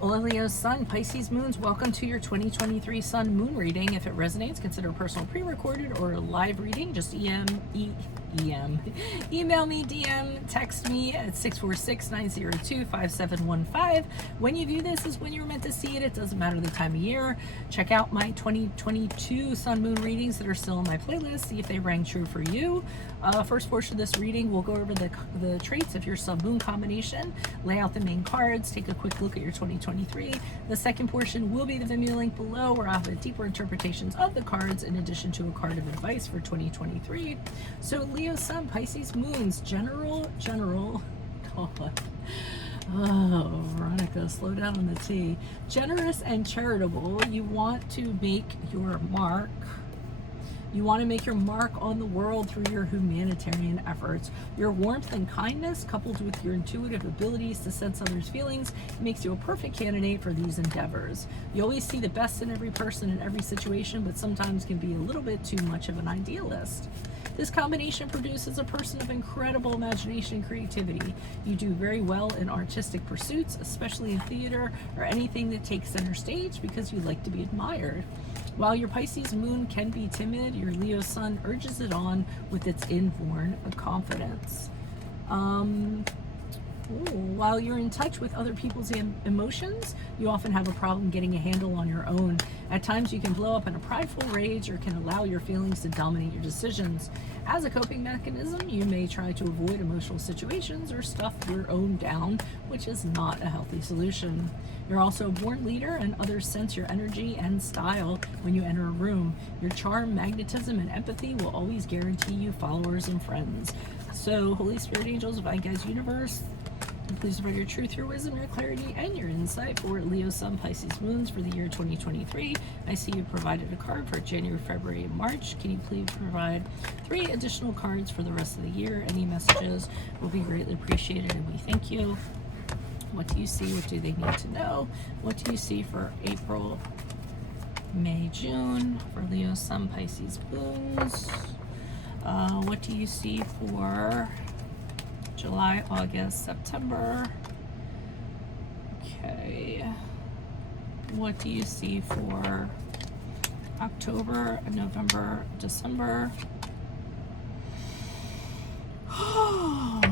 Hola Leo Sun, Pisces Moons, welcome to your 2023 Sun Moon reading. If it resonates, consider personal pre-recorded or live reading. Just email me, DM, text me at 646-902-5715. When you view this is when you were meant to see it. It doesn't matter the time of year. Check out my 2022 Sun Moon readings that are still on my playlist. See if they rang true for you. First portion of this reading, we'll go over the traits of your Sun Moon combination, lay out the main cards, take a quick look at your 2023. The second portion will be the Vimeo link below, where I'll have deeper interpretations of the cards in addition to a card of advice for 2023. So Leo Sun, Pisces Moons, general. Oh, Veronica, slow down on the T. Generous and charitable. You want to make your mark. You want to make your mark on the world through your humanitarian efforts. Your warmth and kindness, coupled with your intuitive abilities to sense others' feelings, makes you a perfect candidate for these endeavors. You always see the best in every person in every situation, but sometimes can be a little bit too much of an idealist. This combination produces a person of incredible imagination and creativity. You do very well in artistic pursuits, especially in theater or anything that takes center stage, because you like to be admired. While your Pisces Moon can be timid, your Leo Sun urges it on with its inborn confidence. While you're in touch with other people's emotions, you often have a problem getting a handle on your own. At times you can blow up in a prideful rage or can allow your feelings to dominate your decisions. As a coping mechanism, you may try to avoid emotional situations or stuff your own down, which is not a healthy solution. You're also a born leader, and others sense your energy and style when you enter a room. Your charm, magnetism, and empathy will always guarantee you followers and friends. So, Holy Spirit, angels, divine guides, universe, please provide your truth, your wisdom, your clarity, and your insight for Leo Sun, Pisces Moons for the year 2023. I see you provided a card for January, February, and March. Can you please provide 3 additional cards for the rest of the year? Any messages will be greatly appreciated, and we thank you. What do you see? What do they need to know? What do you see for April, May, June for Leo Sun, Pisces Moons? What do you see for July, August, September? Okay. What do you see for October, November, December? Oh,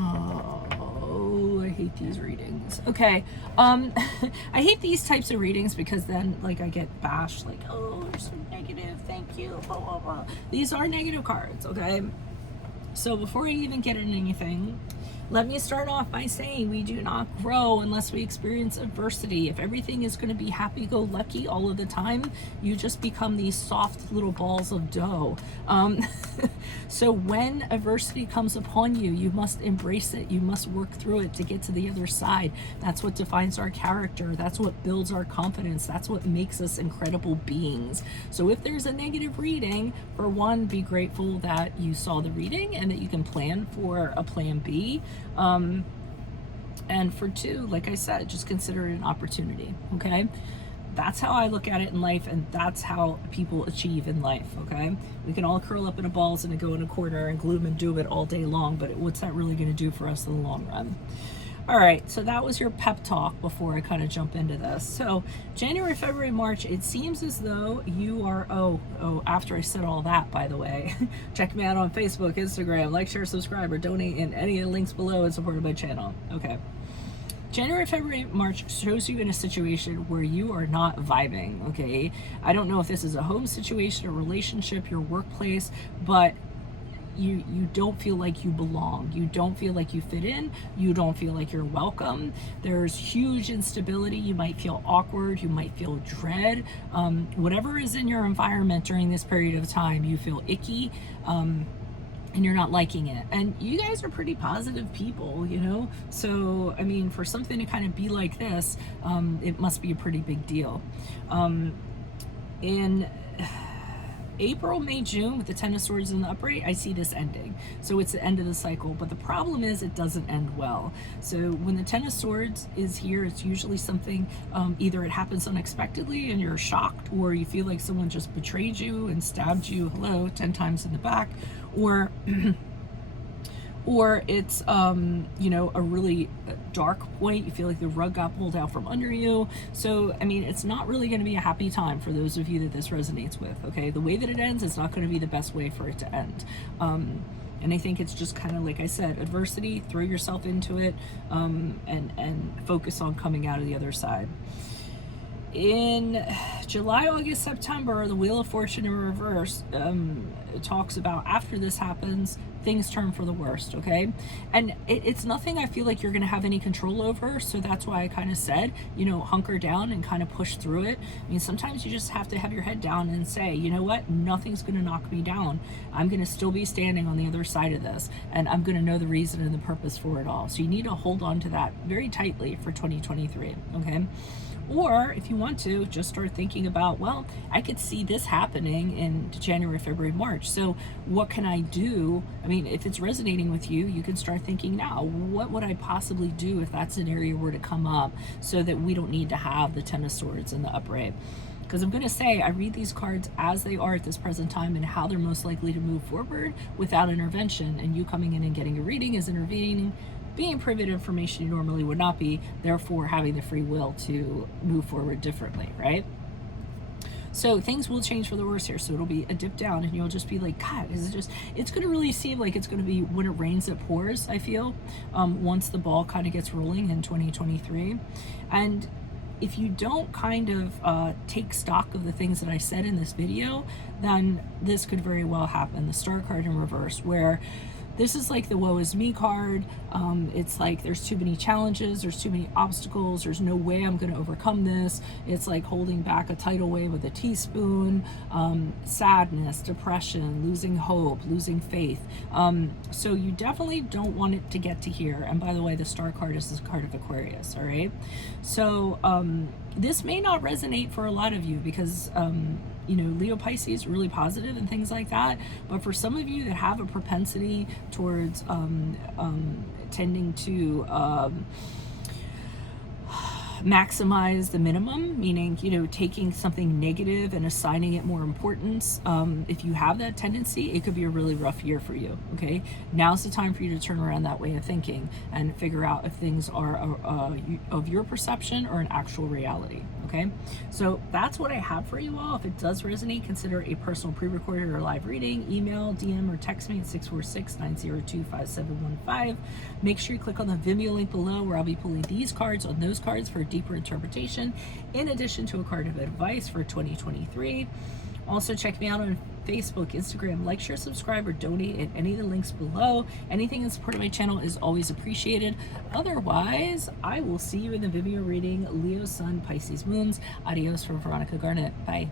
I hate these readings. Okay. I hate these types of readings because then, like, I get bashed, like, oh, you're so negative, thank you, blah, blah, blah. These are negative cards, okay? So before I even get into anything, let me start off by saying we do not grow unless we experience adversity. If everything is going to be happy-go-lucky all of the time, you just become these soft little balls of dough. So when adversity comes upon you, you must embrace it. You must work through it to get to the other side. That's what defines our character. That's what builds our confidence. That's what makes us incredible beings. So if there's a negative reading, for one, be grateful that you saw the reading and that you can plan for a plan B. And for 2, like I said, just consider it an opportunity, okay? That's how I look at it in life, and that's how people achieve in life, okay? We can all curl up in a balls and go in a corner and gloom and doom it all day long, but what's that really going to do for us in the long run? All right, so that was your pep talk before I kind of jump into this. So January, February, March, it seems as though you are, after I said all that, by the way, check me out on Facebook, Instagram, like, share, subscribe, or donate in any of the links below and support my channel. Okay. January, February, March shows you in a situation where you are not vibing, okay? I don't know if this is a home situation, a relationship, your workplace, but you don't feel like you belong. You don't feel like you fit in. You don't feel like you're welcome. There's huge instability. You might feel awkward. You might feel dread. Whatever is in your environment during this period of time, you feel icky. And you're not liking it. And you guys are pretty positive people, you know? So, I mean, for something to kind of be like this, it must be a pretty big deal. In April, May, June, with the Ten of Swords in the upright, I see this ending. So it's the end of the cycle. But the problem is it doesn't end well. So when the Ten of Swords is here, it's usually something, either it happens unexpectedly and you're shocked, or you feel like someone just betrayed you and stabbed you, 10 times in the back, or or it's you know, a really dark point. You feel like the rug got pulled out from under you. So I mean, it's not really going to be a happy time for those of you that this resonates with. Okay, the way that it ends is not going to be the best way for it to end. And I think it's just kind of like I said, adversity, throw yourself into it, and focus on coming out of the other side. In July, August, September, the Wheel of Fortune in reverse talks about after this happens, things turn for the worst, okay? And it's nothing I feel like you're going to have any control over, so that's why I kind of said, you know, hunker down and kind of push through it. I mean, sometimes you just have to have your head down and say, you know what, nothing's going to knock me down. I'm going to still be standing on the other side of this, and I'm going to know the reason and the purpose for it all. So you need to hold on to that very tightly for 2023, okay? Or if you want to, just start thinking about, well, I could see this happening in January, February, March. So what can I do? I mean, if it's resonating with you, you can start thinking now, what would I possibly do if that scenario were to come up, so that we don't need to have the Ten of Swords and the upright? Because I'm going to say, I read these cards as they are at this present time and how they're most likely to move forward without intervention. And you coming in and getting a reading is intervening, being privy to information you normally would not be, therefore having the free will to move forward differently, right? So things will change for the worse here. So it'll be a dip down, and you'll just be like, God, it's going to really seem like it's going to be when it rains, it pours, I feel, once the ball kind of gets rolling in 2023. And if you don't kind of take stock of the things that I said in this video, then this could very well happen. The Star card in reverse, where this is like the woe is me card. It's like there's too many challenges, there's too many obstacles, there's no way I'm going to overcome this. It's like holding back a tidal wave with a teaspoon, sadness, depression, losing hope, losing faith. So you definitely don't want it to get to here. And by the way, the Star card is this card of Aquarius, all right? So this may not resonate for a lot of you because you know, Leo, Pisces, really positive and things like that. But for some of you that have a propensity towards tending to maximize the minimum, meaning, you know, taking something negative and assigning it more importance. If you have that tendency, it could be a really rough year for you, okay? Now's the time for you to turn around that way of thinking and figure out if things are of your perception or an actual reality, okay? So that's what I have for you all. If it does resonate, consider a personal pre-recorded or live reading. Email, DM, or text me at 646-902-5715. Make sure you click on the Vimeo link below, where I'll be pulling these cards on those cards for deeper interpretation, in addition to a card of advice for 2023. Also, check me out on Facebook, Instagram. Like, share, subscribe, or donate at any of the links below. Anything in support of my channel is always appreciated. Otherwise, I will see you in the Vimeo reading, Leo, Sun, Pisces, Moons. Adios from Veronica Garnet. Bye.